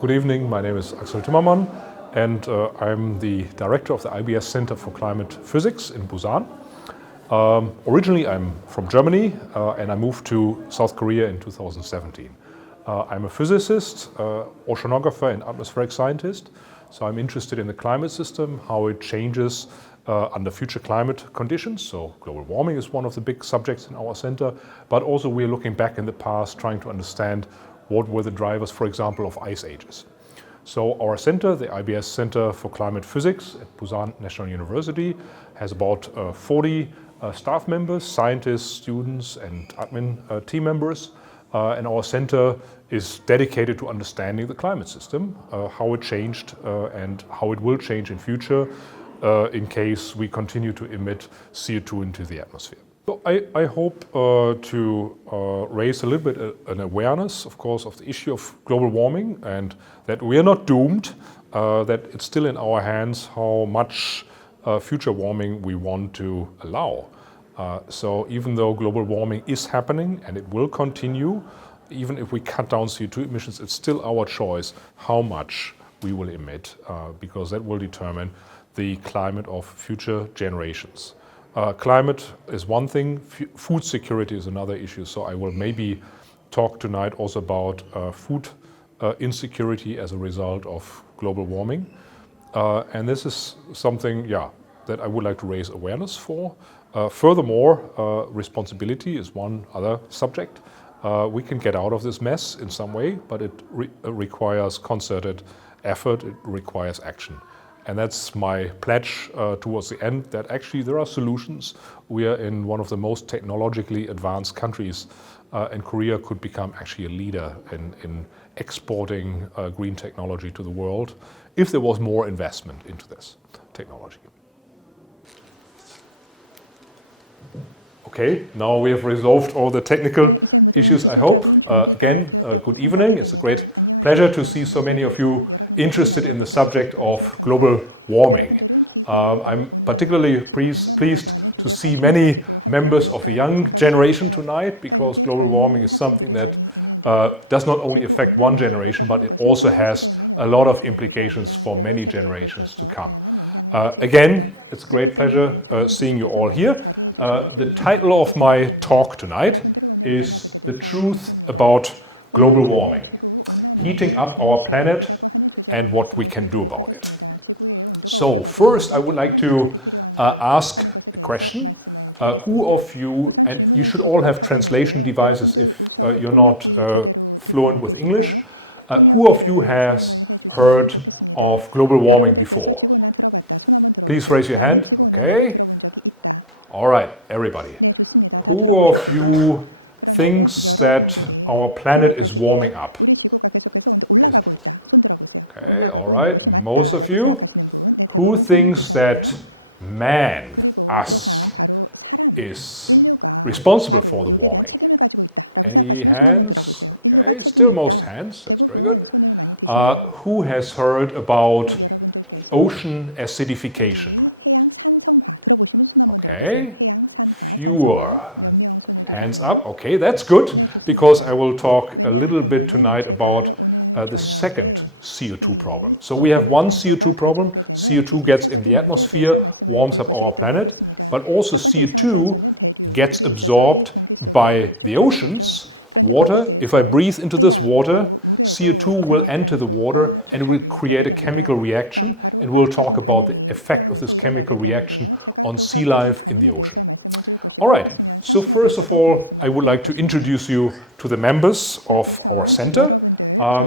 Good evening, my name is Axel Timmermann and I'm the director of the IBS Center for Climate Physics in Busan. Originally I'm from Germany and I moved to South Korea in 2017. I'm a physicist, oceanographer and atmospheric scientist, so I'm interested in the climate system, how it changes under future climate conditions. So global warming is one of the big subjects in our center, but also we're looking back in the past trying to understand what were the drivers, for example, of ice ages. So our center, the IBS Center for Climate Physics at Busan National University, has about 40 staff members, scientists, students and admin team members. And our center is dedicated to understanding the climate system, how it changed and how it will change in future in case we continue to emit CO2 into the atmosphere. So I hope to raise a little bit an awareness, of course, of the issue of global warming and that we are not doomed, that it's still in our hands how much future warming we want to allow. So even though global warming is happening and it will continue, even if we cut down CO2 emissions, it's still our choice how much we will emit, because that will determine the climate of future generations. Climate is one thing, food security is another issue, so I will maybe talk tonight also about food insecurity as a result of global warming. And this is something, that I would like to raise awareness for. Furthermore, responsibility is one other subject. We can get out of this mess in some way, but it requires concerted effort, it requires action. And that's my pledge towards the end, that actually there are solutions. We are in one of the most technologically advanced countries, and Korea could become actually a leader in exporting green technology to the world if there was more investment into this technology. Okay, now we have resolved all the technical issues, I hope. Again, good evening. It's a great pleasure to see so many of you interested in the subject of global warming. I'm particularly pleased to see many members of the young generation tonight, because global warming is something that does not only affect one generation, but it also has a lot of implications for many generations to come. Again, it's a great pleasure seeing you all here. The title of my talk tonight is "The Truth About Global Warming: Heating Up Our Planet and What We Can Do About It." So first I would like to ask a question. Who of you, and you should all have translation devices if you're not fluent with English, who of you has heard of global warming before? Please raise your hand. Okay. All right, everybody. Who of you thinks that our planet is warming up? Okay, all right, most of you. Who thinks that man, us, is responsible for the warming? Any hands? Okay, still most hands, that's very good. Who has heard about ocean acidification? Okay, fewer hands up. Okay, that's good, because I will talk a little bit tonight about the second CO2 problem. So we have one CO2 problem. CO2 gets in the atmosphere, warms up our planet, but also CO2 gets absorbed by the oceans, water. If I breathe into this water, CO2 will enter the water and will create a chemical reaction, and we'll talk about the effect of this chemical reaction on sea life in the ocean. All right, so first of all, I would like to introduce you to the members of our center.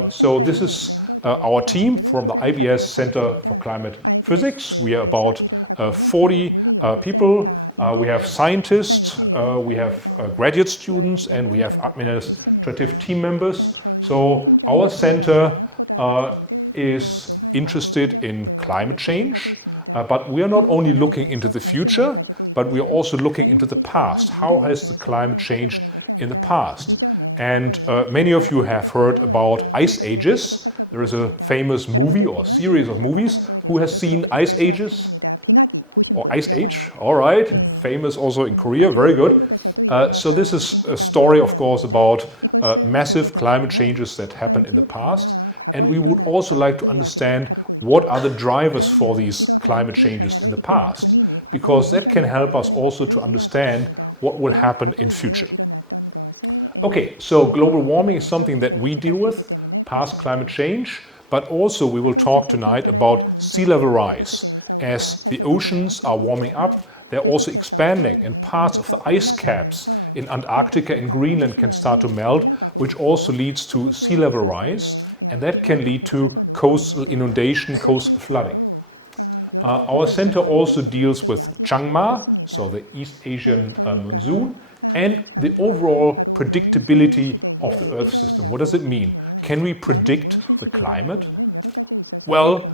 So this is our team from the IBS Center for Climate Physics. We are about 40 people. We have scientists, we have graduate students, and we have administrative team members. So our center is interested in climate change, but we are not only looking into the future, but we are also looking into the past. How has the climate changed in the past? And many of you have heard about ice ages. There is a famous movie or series of movies. Who has seen Ice Ages? Or Ice Age? All right, famous also in Korea, very good. So this is a story, of course, about massive climate changes that happened in the past. and we would also like to understand what are the drivers for these climate changes in the past, because that can help us also to understand what will happen in future. Okay, so global warming is something that we deal with, past climate change, but also we will talk tonight about sea level rise. As the oceans are warming up, they're also expanding, and parts of the ice caps in Antarctica and Greenland can start to melt, which also leads to sea level rise, and that can lead to coastal inundation, coastal flooding. Our center also deals with Changma, so the East Asian monsoon, and the overall predictability of the Earth system. What does it mean? Can we predict the climate? Well,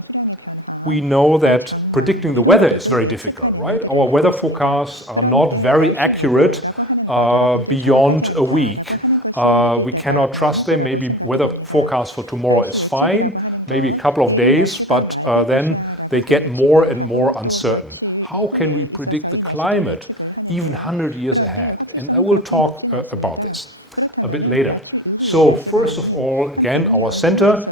we know that predicting the weather is very difficult, right? Our weather forecasts are not very accurate beyond a week. We cannot trust them. Maybe weather forecast for tomorrow is fine, maybe a couple of days, but then they get more and more uncertain. How can we predict the climate even 100 years ahead? And I will talk about this a bit later. So first of all, again, our center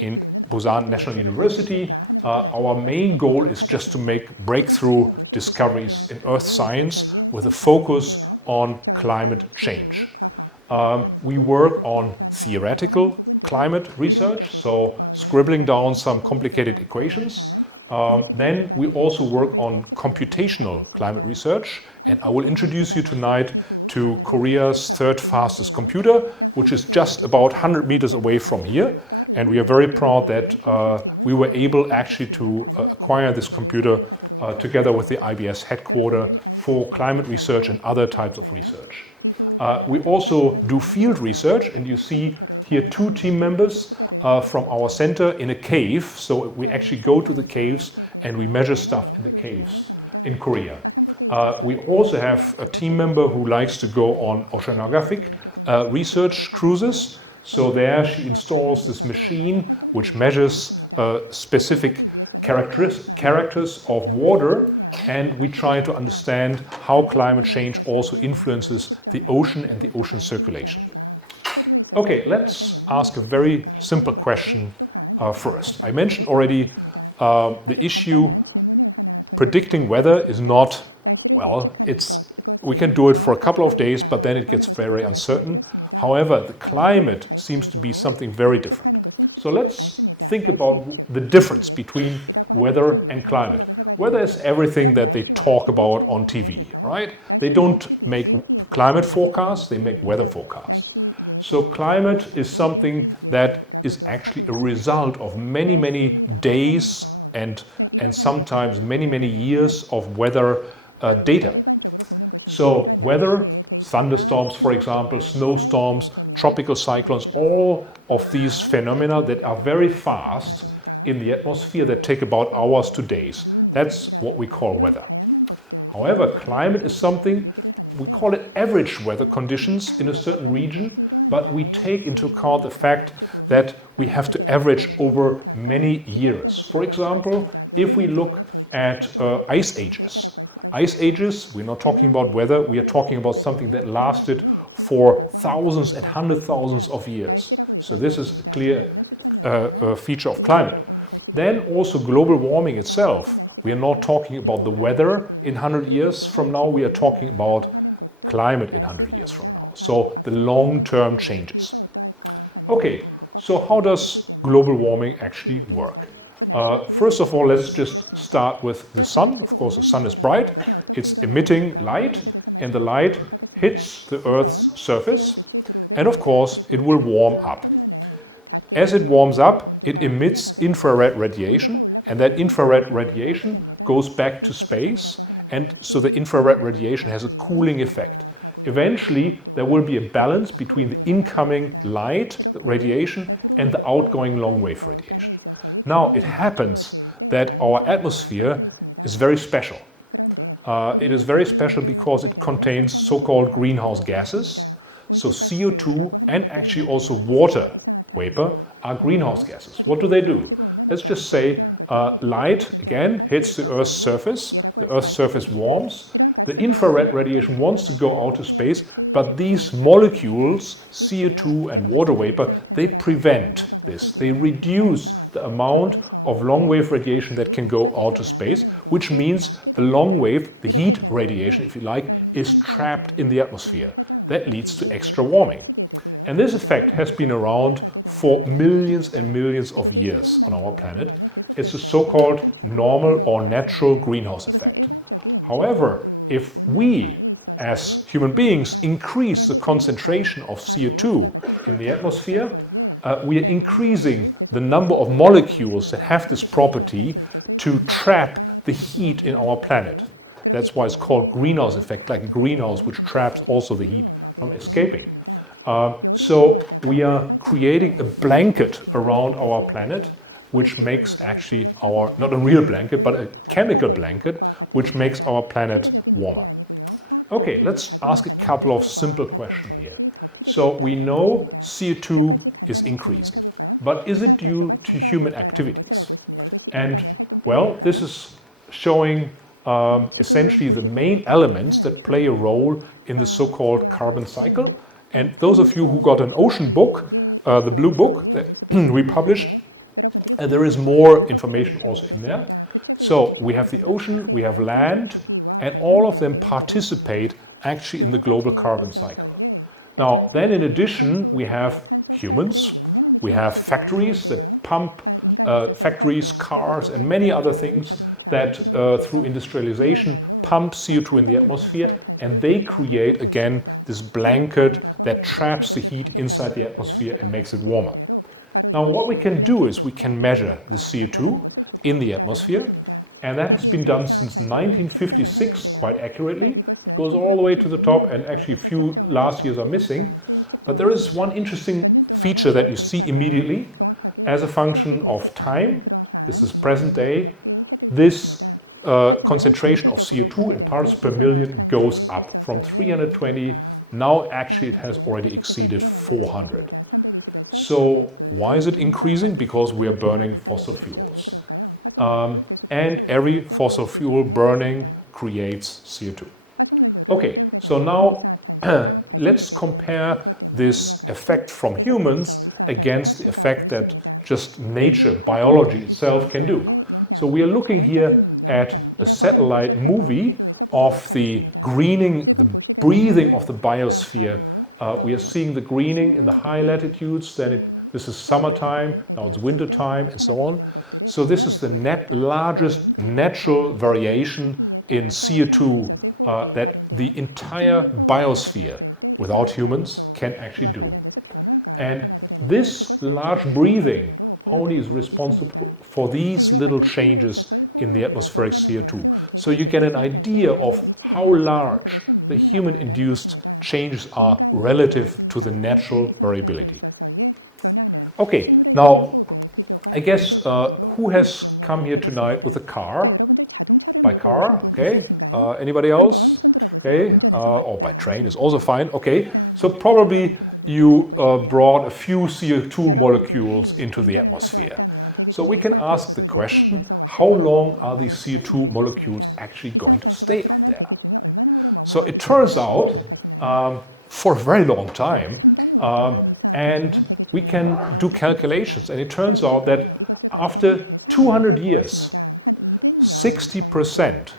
in Busan National University, our main goal is just to make breakthrough discoveries in earth science with a focus on climate change. We work on theoretical climate research, so scribbling down some complicated equations. Then we also work on computational climate research, and I will introduce you tonight to Korea's third fastest computer, which is just about 100 meters away from here. And we are very proud that we were able actually to acquire this computer together with the IBS headquarters for climate research and other types of research. We also do field research, and you see here two team members from our center in a cave. So we actually go to the caves and we measure stuff in the caves in Korea. We also have a team member who likes to go on oceanographic research cruises. So there she installs this machine which measures specific characters of water, and we try to understand how climate change also influences the ocean and the ocean circulation. Okay, let's ask a very simple question first. I mentioned already the issue predicting weather is not, well, we can do it for a couple of days, but then it gets very uncertain. However, the climate seems to be something very different. So let's think about the difference between weather and climate. Weather is everything that they talk about on TV, right? They don't make climate forecasts, they make weather forecasts. So climate is something that is actually a result of many, many days and sometimes many, many years of weather data. So weather, thunderstorms, for example, snowstorms, tropical cyclones, all of these phenomena that are very fast in the atmosphere that take about hours to days. That's what we call weather. However, climate is something, we call it average weather conditions in a certain region, but we take into account the fact that we have to average over many years. For example, if we look at ice ages. Ice ages, we're not talking about weather, we are talking about something that lasted for thousands and hundred thousands of years. So this is a clear feature of climate. Then also global warming itself. We are not talking about the weather in 100 years from now, we are talking about climate in 100 years from now. So the long-term changes. Okay, so how does global warming actually work? First of all, let's just start with the sun. Of course, the sun is bright. It's emitting light, and the light hits the Earth's surface. And of course, it will warm up. As it warms up, it emits infrared radiation, and that infrared radiation goes back to space. And so the infrared radiation has a cooling effect. Eventually, there will be a balance between the incoming light, the radiation, and the outgoing long-wave radiation. Now, it happens that our atmosphere is very special. It is very special because it contains so-called greenhouse gases. So CO2 and actually also water vapor are greenhouse gases. What do? Let's just say light, again, hits the Earth's surface. The Earth's surface warms. The infrared radiation wants to go out to space, but these molecules, CO2 and water vapor, they prevent this. They reduce the amount of long-wave radiation that can go out to space, which means the long wave, the heat radiation, if you like, is trapped in the atmosphere. That leads to extra warming. And this effect has been around for millions and millions of years on our planet. It's a so-called normal or natural greenhouse effect. However, if we as human beings increase the concentration of CO2 in the atmosphere, we are increasing the number of molecules that have this property to trap the heat in our planet. That's why it's called greenhouse effect, like a greenhouse which traps also the heat from escaping. So we are creating a blanket around our planet, which makes actually our, not a real blanket, but a chemical blanket, which makes our planet warmer. Okay, let's ask a couple of simple questions here. So we know CO2 is increasing, but is it due to human activities? And well, this is showing essentially the main elements that play a role in the so-called carbon cycle. And those of you who got an ocean book, the blue book that we published, there is more information also in there. So we have the ocean, we have land, and all of them participate actually in the global carbon cycle. Now, then in addition, we have humans, we have factories that pump, factories, cars, and many other things that through industrialization pump CO2 in the atmosphere, and they create again this blanket that traps the heat inside the atmosphere and makes it warmer. Now what we can do is we can measure the CO2 in the atmosphere, and that has been done since 1956 quite accurately. It goes all the way to the top, and actually a few last years are missing. But there is one interesting feature that you see immediately as a function of time. This is present day. This concentration of CO2 in parts per million goes up from 320. Now actually it has already exceeded 400. So why is it increasing? Because we are burning fossil fuels. And every fossil fuel burning creates CO2. Okay, so now let's compare this effect from humans against the effect that just nature, biology itself can do. So we are looking here at a satellite movie of the greening, the breathing of the biosphere. We are seeing the greening in the high latitudes, then this is summertime, now it's winter time, and so on. So this is the largest natural variation in CO2 that the entire biosphere, without humans, can actually do. And this large breathing only is responsible for these little changes in the atmospheric CO2. So you get an idea of how large the human-induced changes are relative to the natural variability. Okay, now I guess who has come here tonight with a car? By car, okay. Anybody else? Okay, or by train is also fine. Okay, so probably you brought a few CO2 molecules into the atmosphere. So we can ask the question, how long are these CO2 molecules actually going to stay up there? So it turns out for a very long time, and we can do calculations, and it turns out that after 200 years, 60%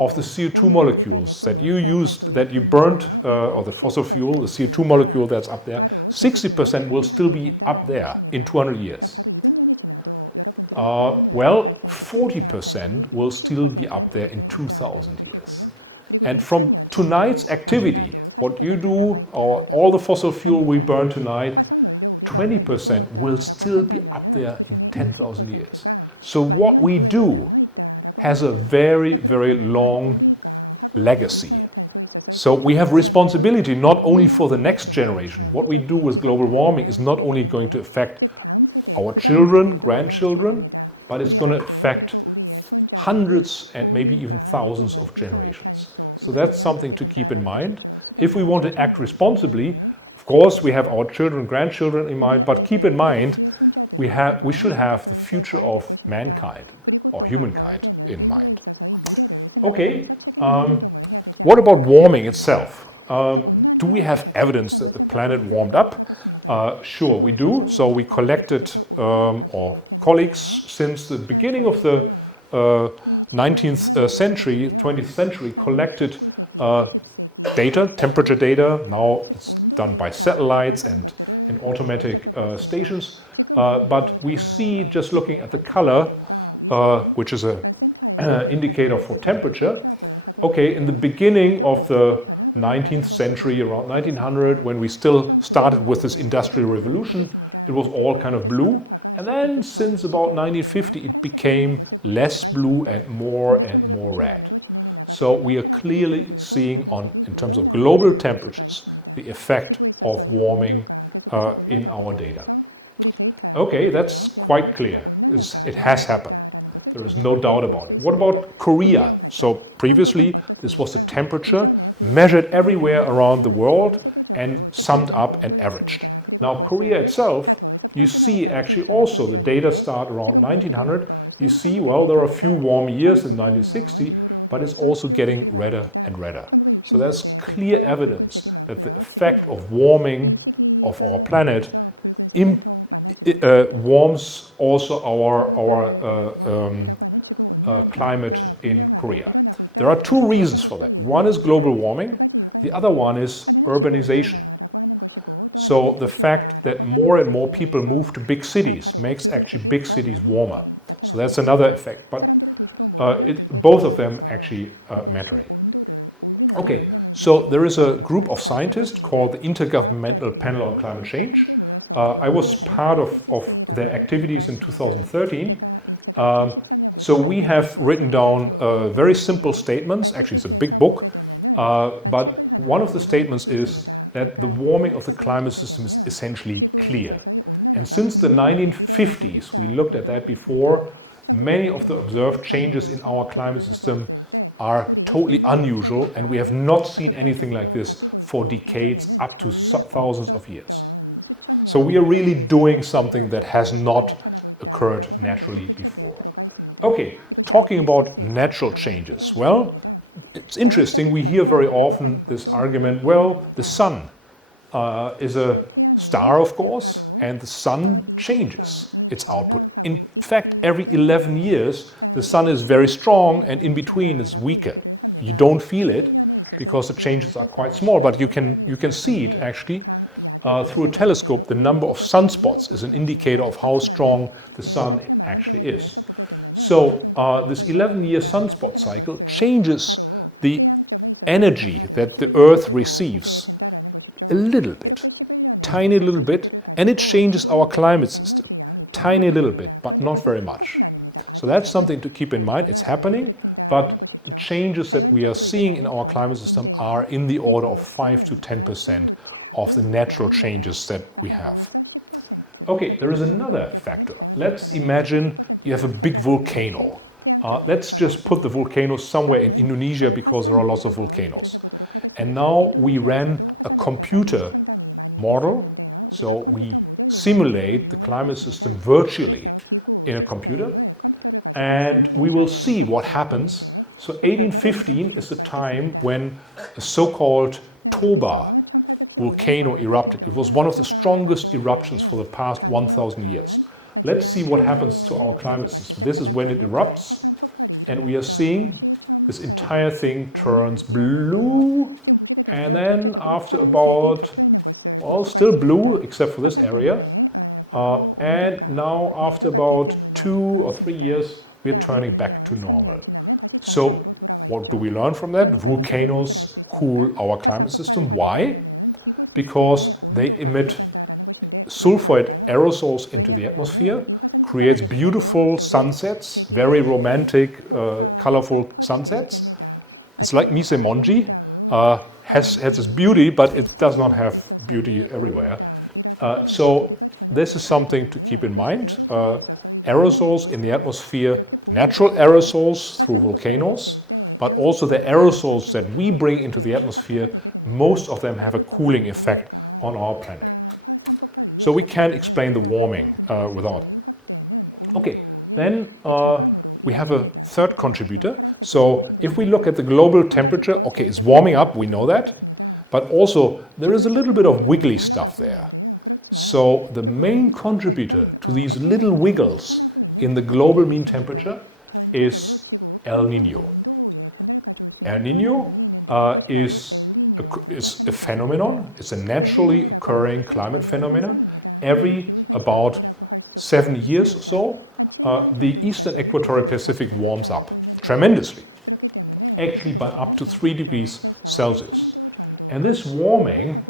of the CO2 molecules that you used, that you burnt, or the fossil fuel, the CO2 molecule that's up there, 60% will still be up there in 200 years. Well, 40% will still be up there in 2,000 years. And from tonight's activity, what you do, or all the fossil fuel we burn tonight, 20% will still be up there in 10,000 years. So what we do has a very, very long legacy. So we have responsibility not only for the next generation. What we do with global warming is not only going to affect our children, grandchildren, but it's going to affect hundreds and maybe even thousands of generations. So that's something to keep in mind. If we want to act responsibly, of course, we have our children, grandchildren in mind, but keep in mind, we should have the future of mankind or humankind in mind. Okay, What about warming itself? Do we have evidence that the planet warmed up? Sure, we do. So we collected, or colleagues since the beginning of the 19th century, 20th century, collected data, temperature data. Now it's done by satellites and in automatic stations. But we see, just looking at the color, which is an indicator for temperature. Okay, in the beginning of the 19th century, around 1900, when we still started with this industrial revolution, it was all kind of blue. And then since about 1950, it became less blue and more red. So we are clearly seeing in terms of global temperatures, the effect of warming in our data. Okay, that's quite clear. It has happened. There is no doubt about it. What about Korea? So previously, this was the temperature measured everywhere around the world and summed up and averaged. Now, Korea itself, you see actually also the data start around 1900. You see, well, there are a few warm years in 1960, but it's also getting redder and redder. So there's clear evidence that the effect of warming of our planet warms also our climate in Korea. There are two reasons for that. One is global warming. The other one is urbanization. So the fact that more and more people move to big cities makes actually big cities warmer. So that's another effect. But both of them actually matter. Okay, so there is a group of scientists called the Intergovernmental Panel on Climate Change. I was part of their activities in 2013. So we have written down very simple statements. Actually, it's a big book. But one of the statements is that the warming of the climate system is essentially clear. And since the 1950s, we looked at that before, many of the observed changes in our climate system are totally unusual, and we have not seen anything like this for decades, up to thousands of years. So we are really doing something that has not occurred naturally before. Okay, talking about natural changes. Well, it's interesting, we hear very often this argument, well, the sun is a star, of course, and the sun changes its output. In fact, every 11 years, the sun is very strong, and in between it's weaker. You don't feel it because the changes are quite small, but you can see it actually through a telescope. The number of sunspots is an indicator of how strong the sun actually is. So this 11-year sunspot cycle changes the energy that the Earth receives a little bit, tiny little bit, and it changes our climate system, tiny little bit, but not very much. So that's something to keep in mind. It's happening, but the changes that we are seeing in our climate system are in the order of 5 to 10% of the natural changes that we have. Okay, there is another factor. Let's imagine you have a big volcano. Let's just put the volcano somewhere in Indonesia because there are lots of volcanoes. And now we ran a computer model. So we simulate the climate system virtually in a computer. And we will see what happens. So 1815 is the time when the so-called Toba volcano erupted. It was one of the strongest eruptions for the past 1,000 years. Let's see what happens to our climate system. This is when it erupts, and we are seeing this entire thing turns blue, and then after about, well, still blue except for this area, and now after about 2 or 3 years, we're turning back to normal. So what do we learn from that? Volcanoes cool our climate system. Why? Because they emit sulfide aerosols into the atmosphere, creates beautiful sunsets, very romantic, colorful sunsets. It's like Mise Monji, has its beauty, but it does not have beauty everywhere. So this is something to keep in mind. Aerosols in the atmosphere, natural aerosols through volcanoes, but also the aerosols that we bring into the atmosphere, most of them have a cooling effect on our planet. So we can't explain the warming without. Okay, then we have a third contributor. So if we look at the global temperature, okay, it's warming up, we know that. But also, there is a little bit of wiggly stuff there. So the main contributor to these little wiggles in the global mean temperature is El Nino. El Nino is a phenomenon. It's a naturally occurring climate phenomenon. Every about 7 years or so, the eastern equatorial Pacific warms up tremendously, actually by up to 3 degrees Celsius. And this warming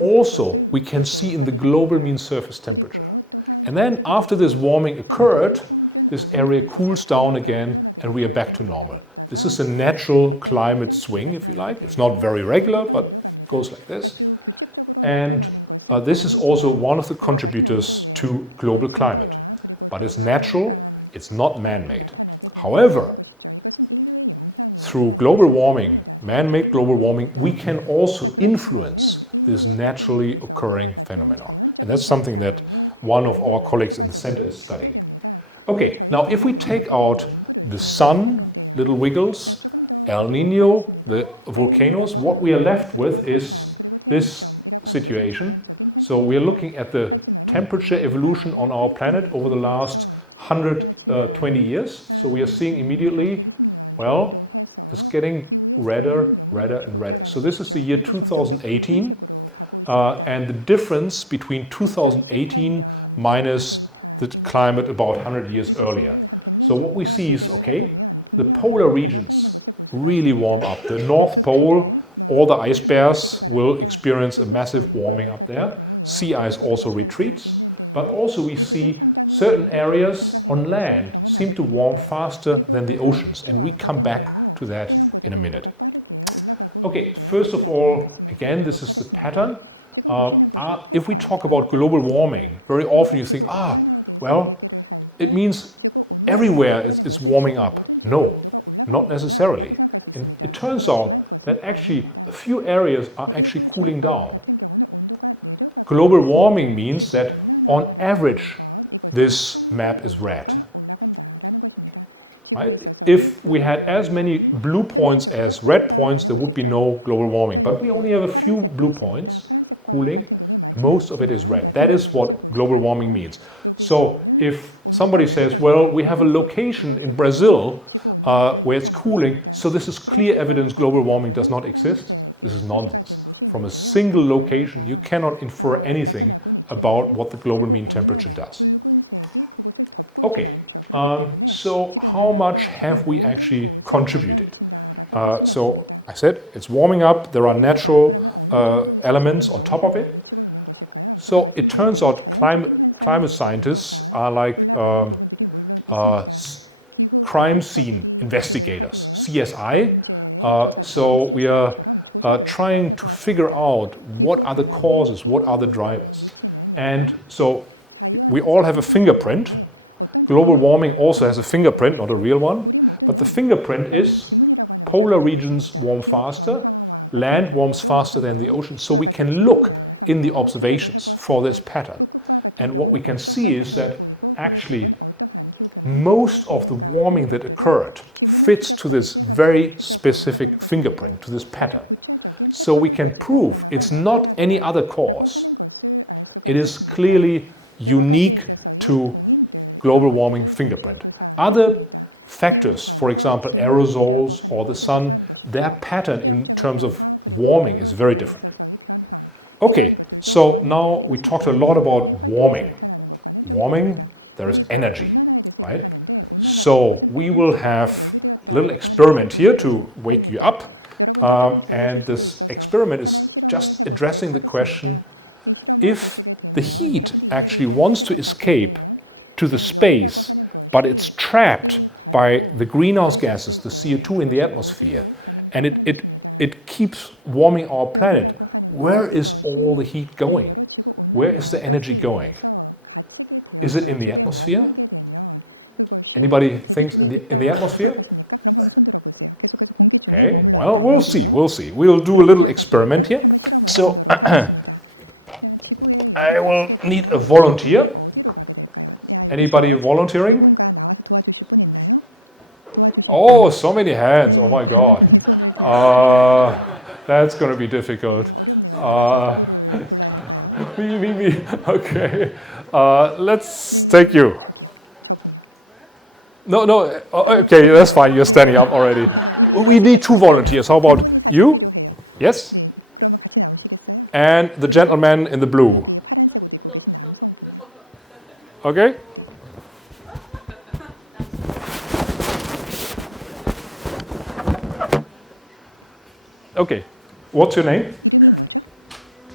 also we can see in the global mean surface temperature. And then after this warming occurred, this area cools down again and we are back to normal. This is a natural climate swing, if you like. It's not very regular, but it goes like this. And this is also one of the contributors to global climate. But it's natural, it's not man-made. However, through global warming, man-made global warming, we can also influence this naturally occurring phenomenon. And that's something that one of our colleagues in the center is studying. Okay, now if we take out the sun, little wiggles, El Nino, the volcanoes, what we are left with is this situation. So we are looking at the temperature evolution on our planet over the last 120 years. So we are seeing immediately, well, it's getting redder, redder and redder. So this is the year 2018. And the difference between 2018 minus the climate about 100 years earlier. So what we see is, okay, the polar regions really warm up. The North Pole, all the ice bears will experience a massive warming up there. Sea ice also retreats, but also we see certain areas on land seem to warm faster than the oceans, and we come back to that in a minute. Okay, first of all, again, this is the pattern. If we talk about global warming, very often you think, well, it means everywhere is warming up. No, not necessarily. And it turns out that actually a few areas are actually cooling down. Global warming means that on average, this map is red. Right? If we had as many blue points as red points, there would be no global warming. But we only have a few blue points cooling. Most of it is red. That is what global warming means. So if somebody says, well, we have a location in Brazil where it's cooling, so this is clear evidence global warming does not exist, this is nonsense. From a single location, you cannot infer anything about what the global mean temperature does. Okay, so how much have we actually contributed? So I said it's warming up, there are natural elements on top of it. So it turns out climate scientists are like crime scene investigators, CSI. So we are trying to figure out what are the causes, what are the drivers. And so we all have a fingerprint. Global warming also has a fingerprint, not a real one. But the fingerprint is polar regions warm faster, land warms faster than the ocean. So we can look in the observations for this pattern. And what we can see is that actually most of the warming that occurred fits to this very specific fingerprint, to this pattern. So we can prove it's not any other cause. It is clearly unique to global warming fingerprint. Other factors, for example, aerosols or the sun, their pattern in terms of warming is very different. Okay, so now we talked a lot about warming. Warming, there is energy, right? So we will have a little experiment here to wake you up. And this experiment is just addressing the question, if the heat actually wants to escape to the space, but it's trapped by the greenhouse gases, the CO2 in the atmosphere, and it keeps warming our planet, where is all the heat going? Where is the energy going? Is it in the atmosphere? Anybody thinks in the atmosphere? Okay, well, we'll see. We'll do a little experiment here. So I will need a volunteer. Anybody volunteering? Oh, so many hands. Oh my God. That's going to be difficult. Me. Okay. Let's take you. No. Okay, that's fine. You're standing up already. We need 2 volunteers. How about you? Yes? And the gentleman in the blue. Okay? Okay. What's your name?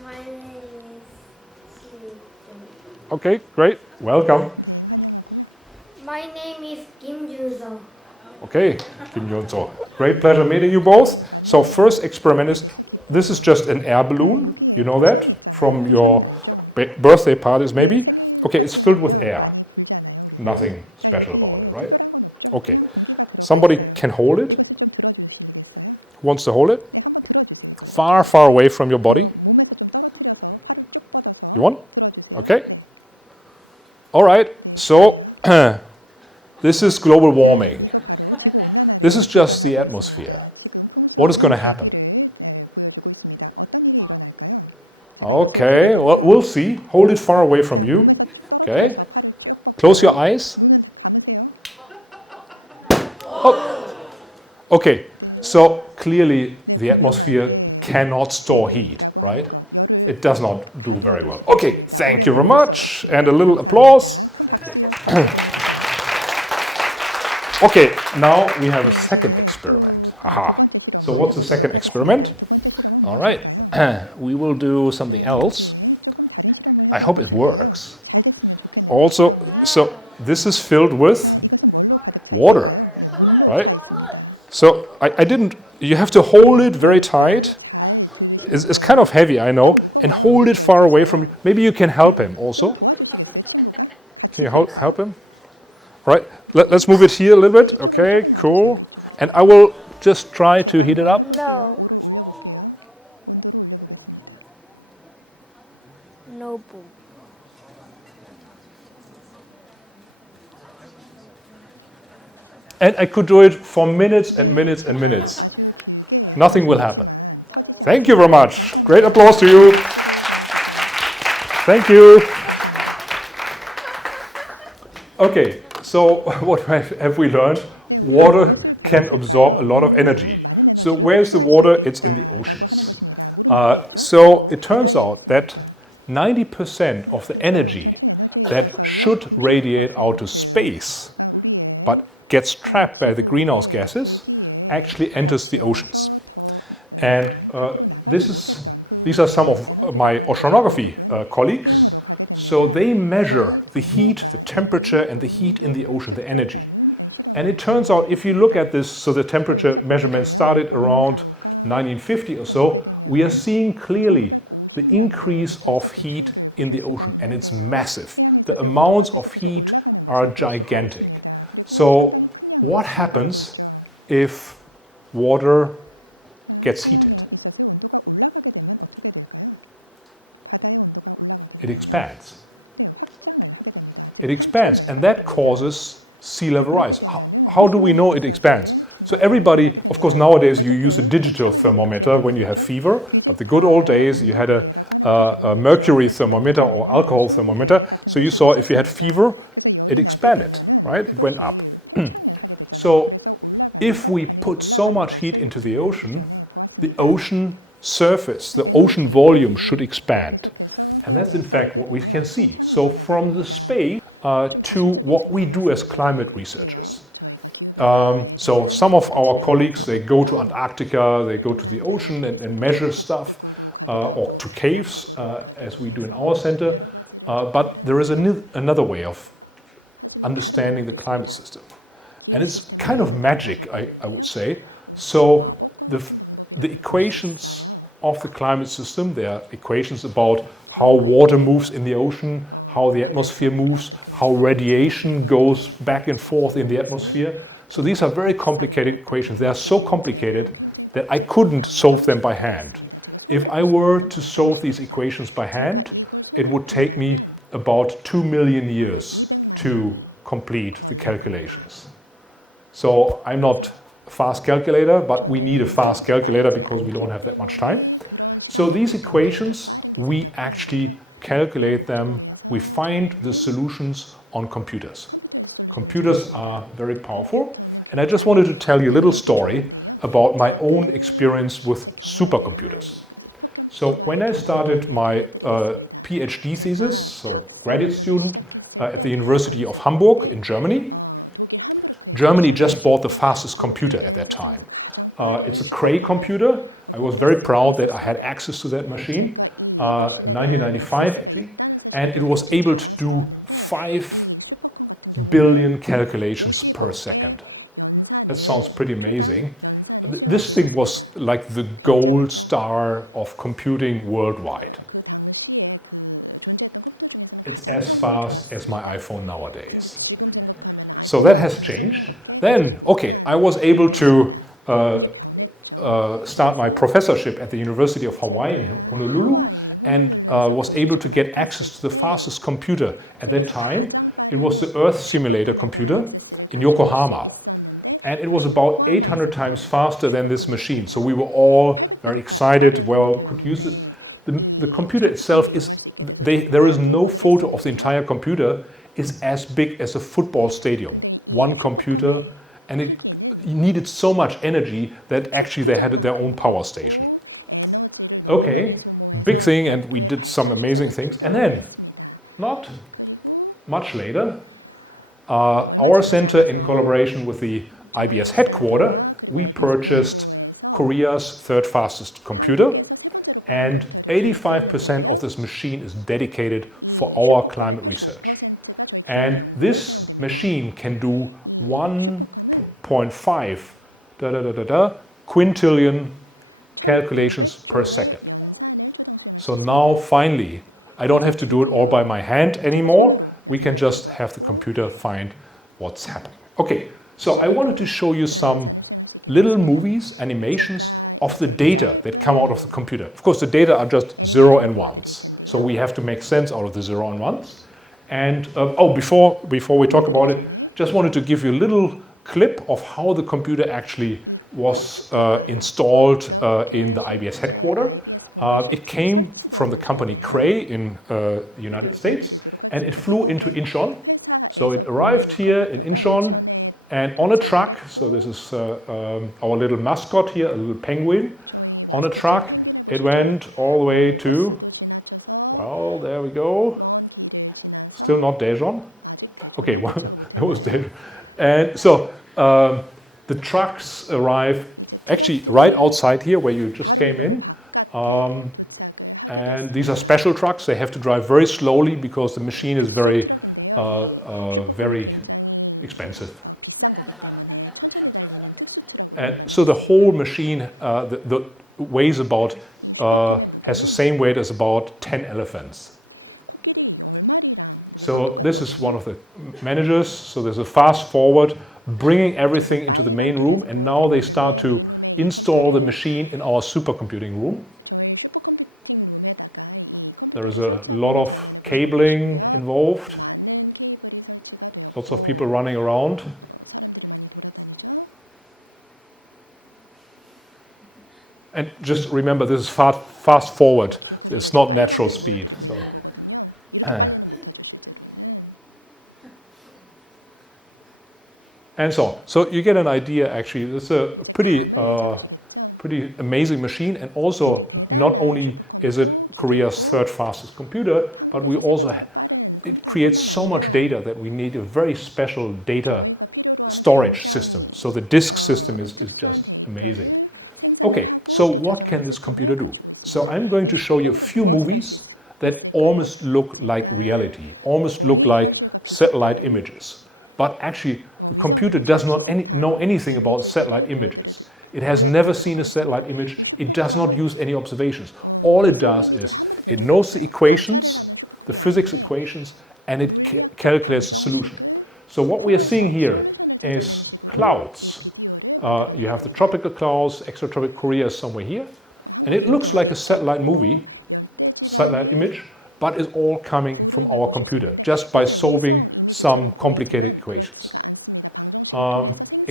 My name is Kim. Okay, great. Welcome. My name is Kim Junso. Okay, Kim Yonso. Great pleasure meeting you both. So first experiment is, this is just an air balloon. You know that from your birthday parties maybe? Okay, it's filled with air. Nothing special about it, right? Okay. Somebody can hold it? Who wants to hold it? Far, far away from your body. You want? Okay. All right, so this is global warming. This is just the atmosphere. What is going to happen? Okay, well, we'll see. Hold it far away from you. Okay. Close your eyes. Oh. Okay, so clearly the atmosphere cannot store heat, right? It does not do very well. Okay, thank you very much. And a little applause. Okay, now we have a second experiment. Aha. So what's the second experiment? All right, we will do something else. I hope it works. Also, so this is filled with water, right? So I didn't, you have to hold it very tight. It's kind of heavy, I know, and hold it far away from you. Maybe you can help him also. Can you help him? All right, let's move it here a little bit. Okay, cool. And I will just try to heat it up. No. No boom. And I could do it for minutes and minutes and minutes. Nothing will happen. Thank you very much. Great applause to you. Thank you. Okay, so what have we learned? Water can absorb a lot of energy. So where's the water? It's in the oceans. So it turns out that 90% of the energy that should radiate out to space, but gets trapped by the greenhouse gases, actually enters the oceans. And these are some of my oceanography colleagues. So they measure the heat, the temperature, and the heat in the ocean, the energy. And it turns out, if you look at this, so the temperature measurement started around 1950 or so, we are seeing clearly the increase of heat in the ocean, and it's massive. The amounts of heat are gigantic. So what happens if water gets heated? It expands. It expands, and that causes sea level rise. How do we know it expands? So everybody, of course, nowadays you use a digital thermometer when you have fever, but the good old days you had a mercury thermometer or alcohol thermometer. So you saw if you had fever, it expanded, right? It went up. So if we put so much heat into the ocean surface, the ocean volume should expand. And that's in fact what we can see. So from the space to what we do as climate researchers. So some of our colleagues, they go to Antarctica, they go to the ocean and measure stuff, or to caves, as we do in our center. But there is another way of understanding the climate system. And it's kind of magic, I would say. So the equations of the climate system, they are equations about how water moves in the ocean, how the atmosphere moves, how radiation goes back and forth in the atmosphere. So these are very complicated equations. They are so complicated that I couldn't solve them by hand. If I were to solve these equations by hand, it would take me about 2 million years to complete the calculations. So I'm not a fast calculator, but we need a fast calculator because we don't have that much time. So these equations, we actually calculate them. We find the solutions on computers. Computers are very powerful. And I just wanted to tell you a little story about my own experience with supercomputers. So when I started my PhD thesis, so graduate student at the University of Hamburg in Germany, Germany just bought the fastest computer at that time. It's a Cray computer. I was very proud that I had access to that machine in 1995 actually, and it was able to do 5 billion calculations per second. That sounds pretty amazing. This thing was like the gold star of computing worldwide. It's as fast as my iPhone nowadays. So that has changed. Then, okay, I was able to start my professorship at the University of Hawaii in Honolulu and was able to get access to the fastest computer. At that time, it was the Earth simulator computer in Yokohama. And it was about 800 times faster than this machine. So we were all very excited, well, could use this. The computer itself is, there is no photo of the entire computer. It's as big as a football stadium. One computer, and it needed so much energy that actually they had their own power station. Okay, big thing, and we did some amazing things. And then, not much later, our center, in collaboration with the IBS headquarters, we purchased Korea's third fastest computer, and 85% of this machine is dedicated for our climate research. And this machine can do 1.5 quintillion calculations per second. So now finally, I don't have to do it all by my hand anymore. We can just have the computer find what's happening. Okay, so I wanted to show you some little movies, animations of the data that come out of the computer. Of course, the data are just 0 and 1s. So we have to make sense out of the 0 and 1s. And before we talk about it, just wanted to give you a little clip of how the computer actually was installed in the IBS headquarters. It came from the company Cray in the United States, and it flew into Incheon. So it arrived here in Incheon and on a truck. So this is our little mascot here, a little penguin. On a truck, it went all the way to, well, there we go. Still not Daejeon. Okay, well, that was Daejeon. And so the trucks arrive actually right outside here where you just came in. And these are special trucks. They have to drive very slowly because the machine is very expensive. And so the whole machine the weighs about, has the same weight as about 10 elephants. So this is one of the managers. So there's a fast forward, bringing everything into the main room, and now they start to install the machine in our supercomputing room. There is a lot of cabling involved, lots of people running around. And just remember, this is fast forward. It's not natural speed. And so you get an idea. Actually, it's a pretty amazing machine. And also, not only is it Korea's third fastest computer, but we also it creates so much data that we need a very special data storage system. So the disk system is just amazing. Okay, so what can this computer do? So I'm going to show you a few movies that almost look like reality, almost look like satellite images. But actually, the computer does not know anything about satellite images. It has never seen a satellite image. It does not use any observations. All it does is it knows the equations, the physics equations, and it calculates the solution. So what we are seeing here is clouds. You have the tropical clouds, extratropical Korea is somewhere here. And it looks like a satellite movie, satellite image, but it's all coming from our computer, just by solving some complicated equations.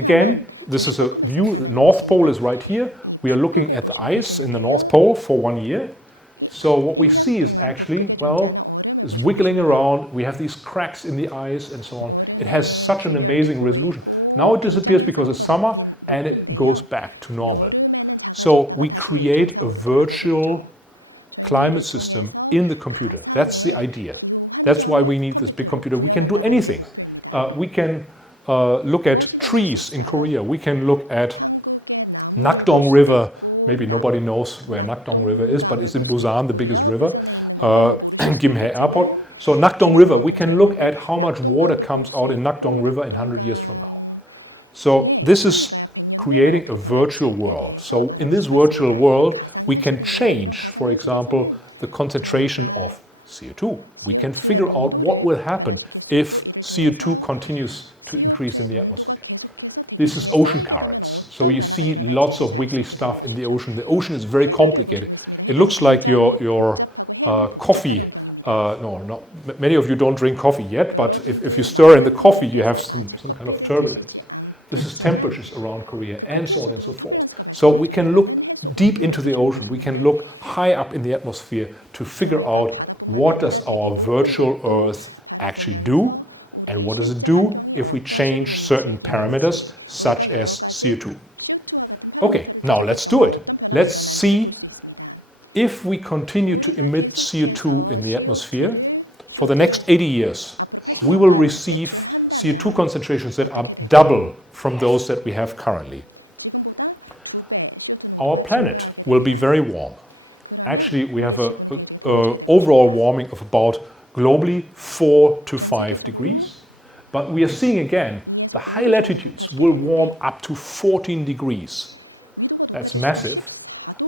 again, this is a view. The North Pole is right here. We are looking at the ice in the North Pole for 1 year. So what we see is actually, well, it's wiggling around. We have these cracks in the ice and so on. It has such an amazing resolution. Now it disappears because it's summer and it goes back to normal. So we create a virtual climate system in the computer. That's the idea. That's why we need this big computer. We can do anything. We can look at trees in Korea. We can look at Nakdong River. Maybe nobody knows where Nakdong River is, but it's in Busan, the biggest river, Gimhae Airport. So Nakdong River, we can look at how much water comes out in Nakdong River in 100 years from now. So this is creating a virtual world. So in this virtual world, we can change, for example, the concentration of CO2. We can figure out what will happen if CO2 continues to increase in the atmosphere. This is ocean currents. So you see lots of wiggly stuff in the ocean. The ocean is very complicated. It looks like your coffee. Many of you don't drink coffee yet, but if you stir in the coffee, you have some kind of turbulence. This is temperatures around Korea and so on and so forth. So we can look deep into the ocean. We can look high up in the atmosphere to figure out what does our virtual Earth actually do, and what does it do if we change certain parameters such as CO2. Okay, now let's do it. Let's see if we continue to emit CO2 in the atmosphere for the next 80 years, we will receive CO2 concentrations that are double from those that we have currently. Our planet will be very warm. Actually, we have a overall warming of about globally 4 to 5 degrees. But we are seeing again, the high latitudes will warm up to 14 degrees. That's massive.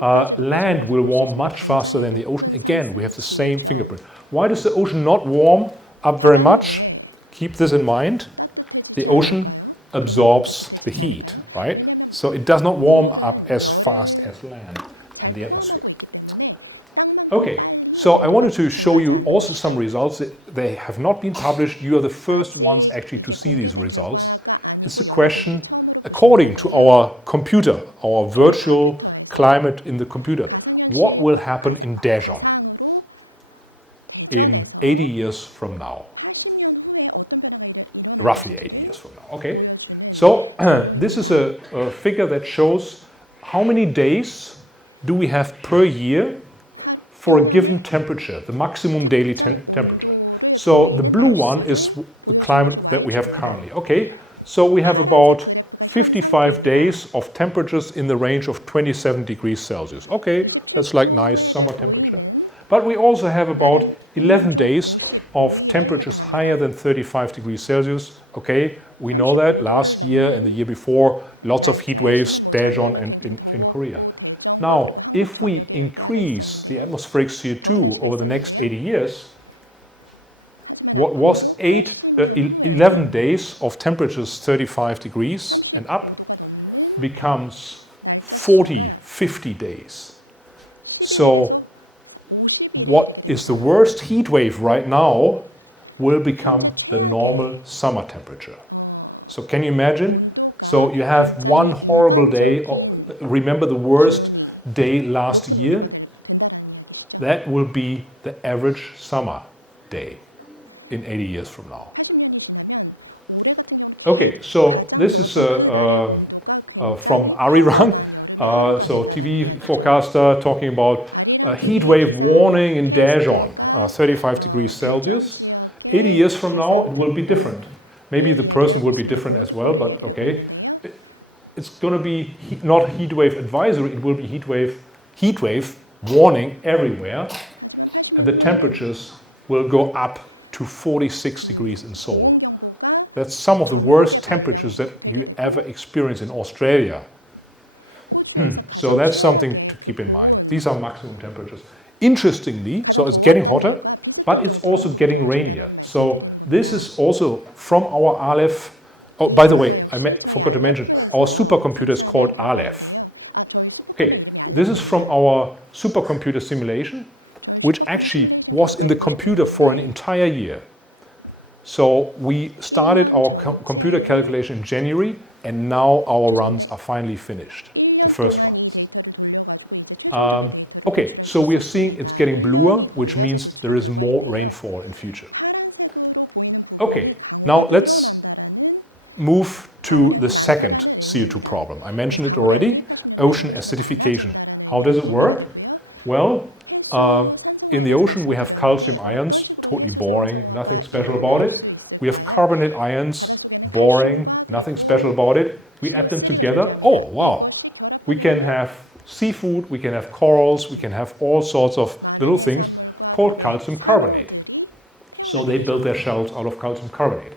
Land will warm much faster than the ocean. Again, we have the same fingerprint. Why does the ocean not warm up very much? Keep this in mind. The ocean absorbs the heat, right? So it does not warm up as fast as land and the atmosphere. Okay, so I wanted to show you also some results. They have not been published. You are the first ones actually to see these results. It's a question, according to our computer, our virtual climate in the computer, what will happen in Daejeon in 80 years from now? Roughly 80 years from now, okay? So this is a figure that shows how many days do we have per year for a given temperature, the maximum daily temperature. So the blue one is the climate that we have currently. Okay, so we have about 55 days of temperatures in the range of 27 degrees Celsius. Okay, that's like nice summer temperature. But we also have about 11 days of temperatures higher than 35 degrees Celsius. Okay, we know that last year and the year before, lots of heat waves, Daejeon and in Korea. Now, if we increase the atmospheric CO2 over the next 80 years, what was 11 days of temperatures 35 degrees and up becomes 40, 50 days. So what is the worst heat wave right now will become the normal summer temperature. So can you imagine? So you have one horrible day, remember the worst day last year? That will be the average summer day in 80 years from now. Okay, so this is from Arirang, so TV forecaster talking about a heat wave warning in Daejeon, 35 degrees Celsius. 80 years from now, it will be different. Maybe the person will be different as well, but okay. It's going to be not heat wave advisory, it will be heat wave warning everywhere. And the temperatures will go up to 46 degrees in Seoul. That's some of the worst temperatures that you ever experience in Australia. So that's something to keep in mind. These are maximum temperatures. Interestingly, so it's getting hotter, but it's also getting rainier. So this is also from our Aleph. Oh, by the way, forgot to mention, our supercomputer is called Aleph. Okay, this is from our supercomputer simulation, which actually was in the computer for an entire year. So we started our computer calculation in January, and now our runs are finally finished, the first runs. Okay, so we're seeing it's getting bluer, which means there is more rainfall in future. Okay, now let's move to the second CO2 problem. I mentioned it already, ocean acidification. How does it work? Well, in the ocean we have calcium ions, totally boring, nothing special about it. We have carbonate ions, boring, nothing special about it. We add them together, oh wow, we can have seafood, we can have corals, we can have all sorts of little things called calcium carbonate. So they build their shells out of calcium carbonate.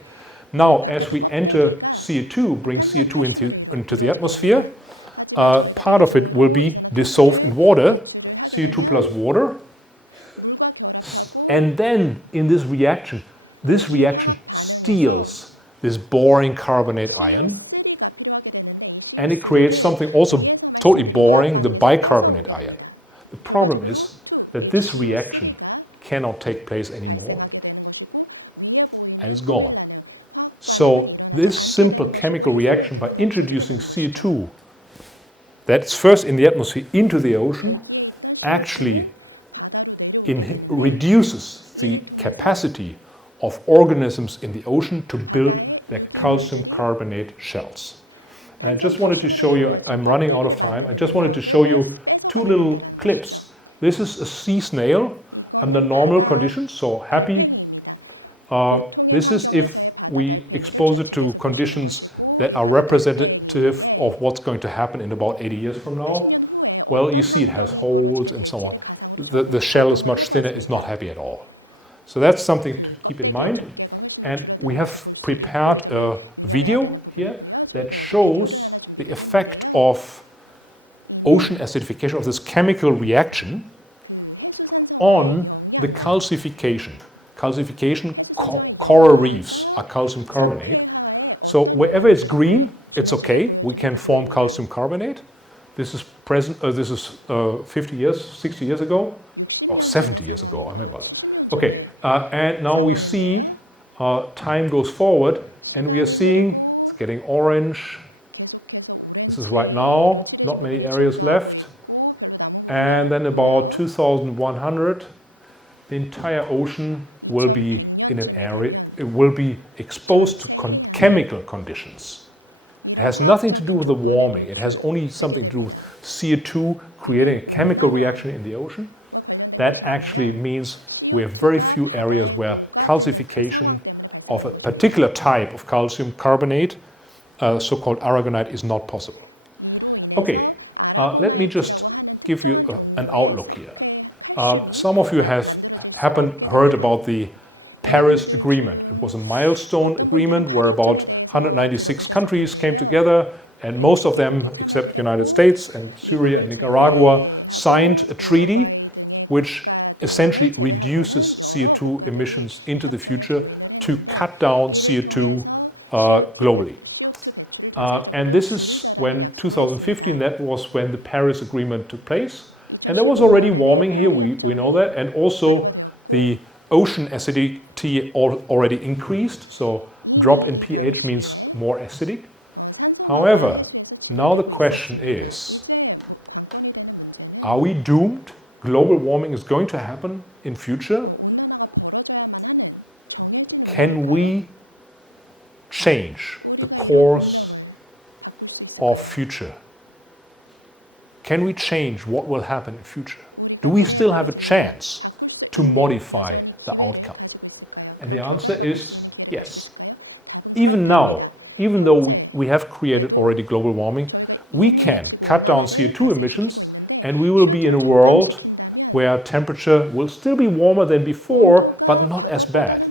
Now, as we enter CO2, bring CO2 into the atmosphere, part of it will be dissolved in water, CO2 plus water, and then in this reaction steals this boring carbonate ion, and it creates something also totally boring, the bicarbonate ion. The problem is that this reaction cannot take place anymore, and it's gone. So this simple chemical reaction, by introducing CO2 that's first in the atmosphere into the ocean, actually reduces the capacity of organisms in the ocean to build their calcium carbonate shells. And I just wanted to show you, I'm running out of time, I just wanted to show you two little clips. This is a sea snail under normal conditions, so happy. This is if we expose it to conditions that are representative of what's going to happen in about 80 years from now. Well, you see it has holes and so on. The shell is much thinner, it's not happy at all. So that's something to keep in mind. And we have prepared a video here that shows the effect of ocean acidification, of this chemical reaction, on the calcification. Coral reefs are calcium carbonate. So wherever it's green, it's okay. We can form calcium carbonate. This is present. This is 50 years, 60 years ago, or 70 years ago. I remember. Okay, and now we see time goes forward, and we are seeing it's getting orange. This is right now. Not many areas left, and then about 2100, the entire ocean will be in an area, it will be exposed to chemical conditions. It has nothing to do with the warming, it has only something to do with CO2 creating a chemical reaction in the ocean. That actually means we have very few areas where calcification of a particular type of calcium carbonate, so-called aragonite, is not possible. Okay, let me just give you an outlook here. Some of you have heard about the Paris Agreement. It was a milestone agreement where about 196 countries came together, and most of them, except the United States and Syria and Nicaragua, signed a treaty which essentially reduces CO2 emissions into the future to cut down CO2 globally. And this is when 2015, that was when the Paris Agreement took place. And there was already warming here, we know that, and also the ocean acidity already increased, so drop in pH means more acidic. However, now the question is, are we doomed? Global warming is going to happen in future. Can we change the course of future? Can we change what will happen in future? Do we still have a chance to modify the outcome? And the answer is yes. Even now, even though we have created already global warming, we can cut down CO2 emissions, and we will be in a world where temperature will still be warmer than before, but not as bad.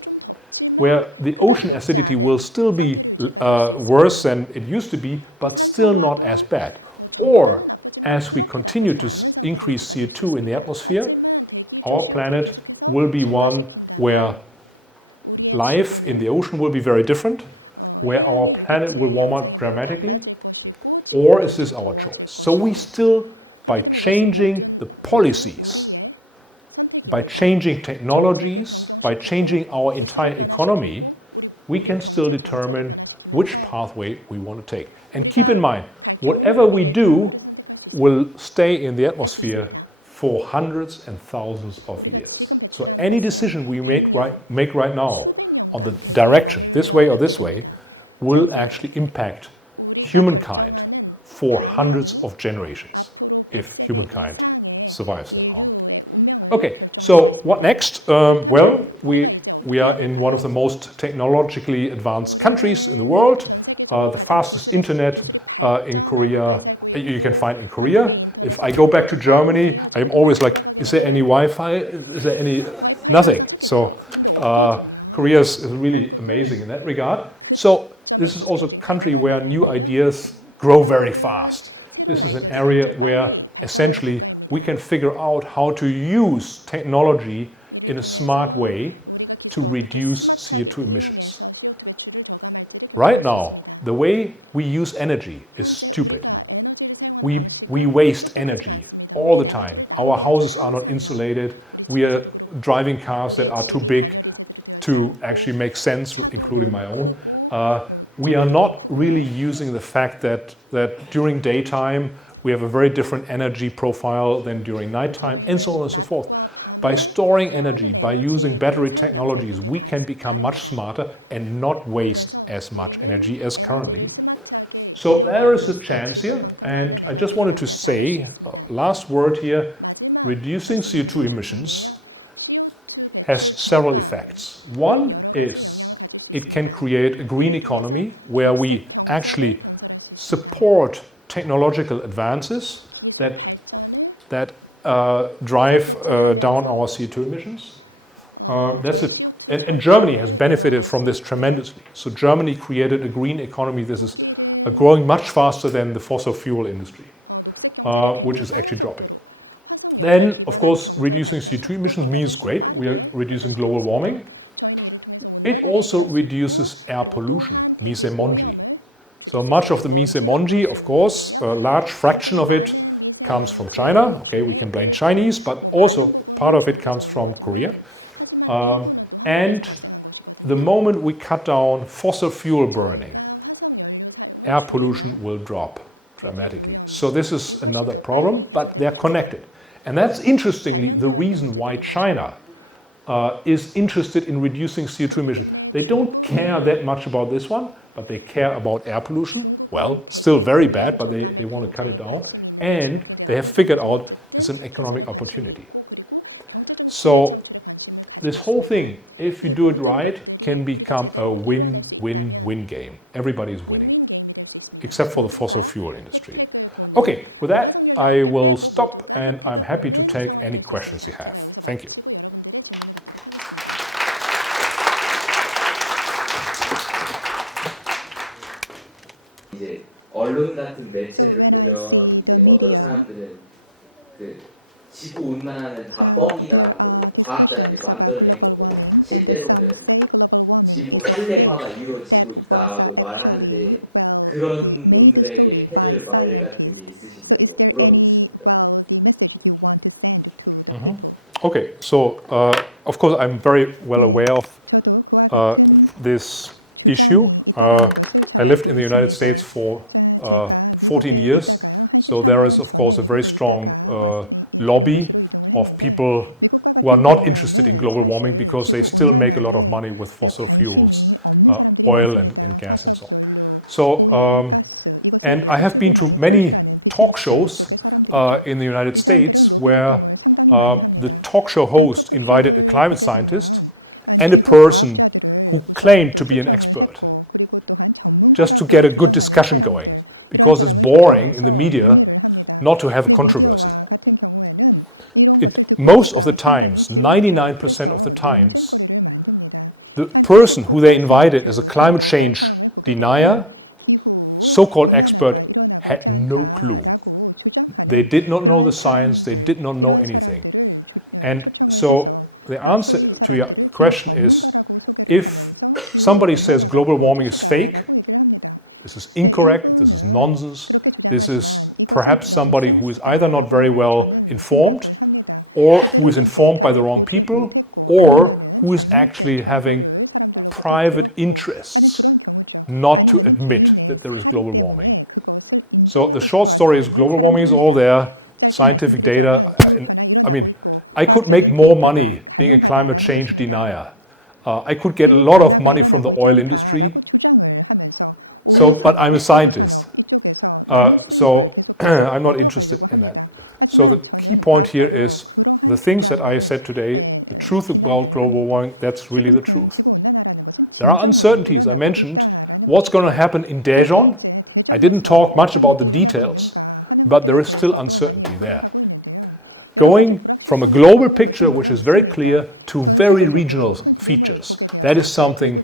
Where the ocean acidity will still be worse than it used to be, but still not as bad. Or as we continue to increase CO2 in the atmosphere, our planet will be one where life in the ocean will be very different, where our planet will warm up dramatically, or is this our choice? So we still, by changing the policies, by changing technologies, by changing our entire economy, we can still determine which pathway we want to take. And keep in mind, whatever we do will stay in the atmosphere for hundreds and thousands of years. So any decision we make right now on the direction, this way or this way, will actually impact humankind for hundreds of generations, if humankind survives that long. Okay, so what next? Well, we are in one of the most technologically advanced countries in the world. The fastest internet in Korea, you can find in Korea. If I go back to Germany, I'm always like, is there any Wi-Fi? Is there any? Nothing. So Korea is really amazing in that regard. So this is also a country where new ideas grow very fast. This is an area where essentially we can figure out how to use technology in a smart way to reduce CO2 emissions. Right now, the way we use energy is stupid. We waste energy all the time. Our houses are not insulated. We are driving cars that are too big to actually make sense, including my own. We are not really using the fact that during daytime we have a very different energy profile than during nighttime, and so on and so forth. By storing energy, by using battery technologies, we can become much smarter and not waste as much energy as currently. So there is a chance here, and I just wanted to say, last word here, reducing CO2 emissions has several effects. One is it can create a green economy where we actually support technological advances that drive down our CO2 emissions. And Germany has benefited from this tremendously. So Germany created a green economy. This is growing much faster than the fossil fuel industry, which is actually dropping. Then, of course, reducing CO2 emissions means great. We are reducing global warming. It also reduces air pollution, misemonji. So much of the misemonji, of course, a large fraction of it comes from China. Okay, we can blame Chinese, but also part of it comes from Korea. And the moment we cut down fossil fuel burning, air pollution will drop dramatically. So this is another problem, but they're connected. And that's interestingly the reason why China is interested in reducing CO2 emissions. They don't care that much about this one, but they care about air pollution. Well, still very bad, but they want to cut it down. And they have figured out it's an economic opportunity. So this whole thing, if you do it right, can become a win-win-win game. Everybody's winning, except for the fossil fuel industry. Okay, with that, I will stop, and I'm happy to take any questions you have. Thank you. 이제 언론 같은 매체를 보면 이제 어떤 사람들은 그 지구 온난화는 다 뻥이다, 뭐 과학자들이 만들어낸 거고 실제로는 지구 활성화가 이루어지고 있다고 말하는데 그런 분들에게 해줄 말 같은 게 있으신가요? 물어보고 싶습니다. Okay, so of course I'm very well aware of this issue. I lived in the United States for 14 years, so there is of course a very strong lobby of people who are not interested in global warming because they still make a lot of money with fossil fuels, oil and gas and so on. So, and I have been to many talk shows in the United States where the talk show host invited a climate scientist and a person who claimed to be an expert, just to get a good discussion going, because it's boring in the media not to have a controversy. Most of the times, 99% of the times, the person who they invited as a climate change denier, so-called expert, had no clue. They did not know the science, they did not know anything. And so the answer to your question is, if somebody says global warming is fake, this is incorrect, this is nonsense, this is perhaps somebody who is either not very well informed, or who is informed by the wrong people, or who is actually having private interests not to admit that there is global warming. So the short story is global warming is all there, scientific data. I mean, I could make more money being a climate change denier. I could get a lot of money from the oil industry. But I'm a scientist. So I'm not interested in that. So the key point here is the things that I said today, the truth about global warming, that's really the truth. There are uncertainties. I mentioned what's going to happen in Daejeon. I didn't talk much about the details, but there is still uncertainty there. Going from a global picture, which is very clear, to very regional features, that is something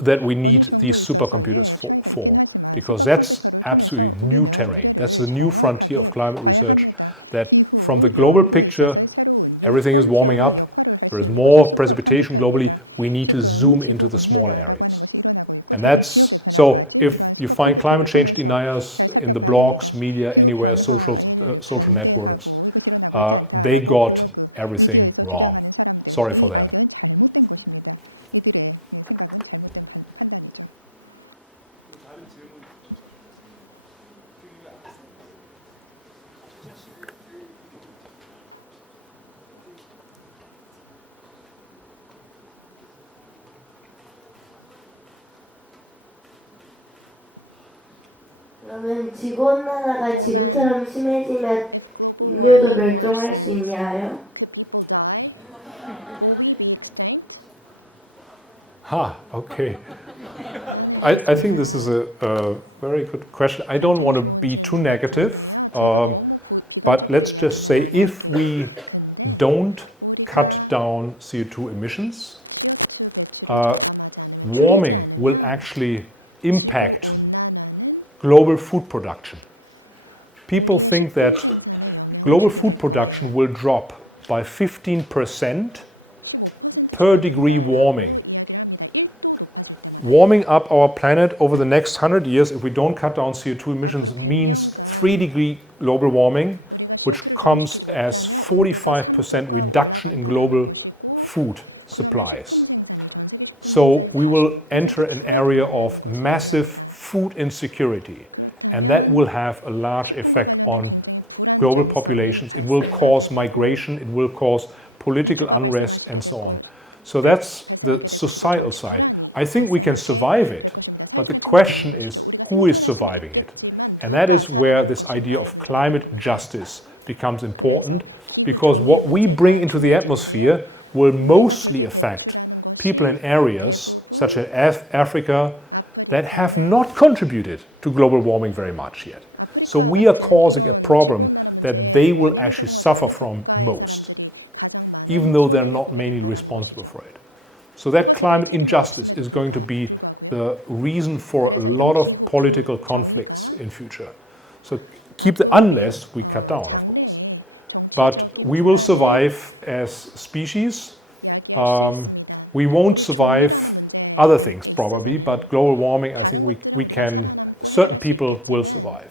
that we need these supercomputers for, because that's absolutely new terrain. That's the new frontier of climate research, that from the global picture, everything is warming up, there is more precipitation globally, we need to zoom into the smaller areas. And that's, so if you find climate change deniers in the blogs, media, anywhere, social networks, they got everything wrong. Sorry for that. 그러면 지구온난화가 지금처럼 심해지면 인류도 멸종할 수 있냐요? Okay. I think this is a very good question. I don't want to be too negative, but let's just say if we don't cut down CO2 emissions, warming will actually impact global food production. People think that global food production will drop by 15% per degree warming. Warming up our planet over the next 100 years, if we don't cut down CO2 emissions, means 3-degree global warming, which comes as 45% reduction in global food supplies. So we will enter an area of massive food insecurity, and that will have a large effect on global populations. It will cause migration, it will cause political unrest, and so on. So that's the societal side. I think we can survive it, but the question is, who is surviving it? And that is where this idea of climate justice becomes important, because what we bring into the atmosphere will mostly affect people in areas such as Africa that have not contributed to global warming very much yet. So we are causing a problem that they will actually suffer from most, even though they're not mainly responsible for it. So that climate injustice is going to be the reason for a lot of political conflicts in future. So unless we cut down, of course. But we will survive as species. We won't survive other things probably, but global warming, I think we can, certain people will survive.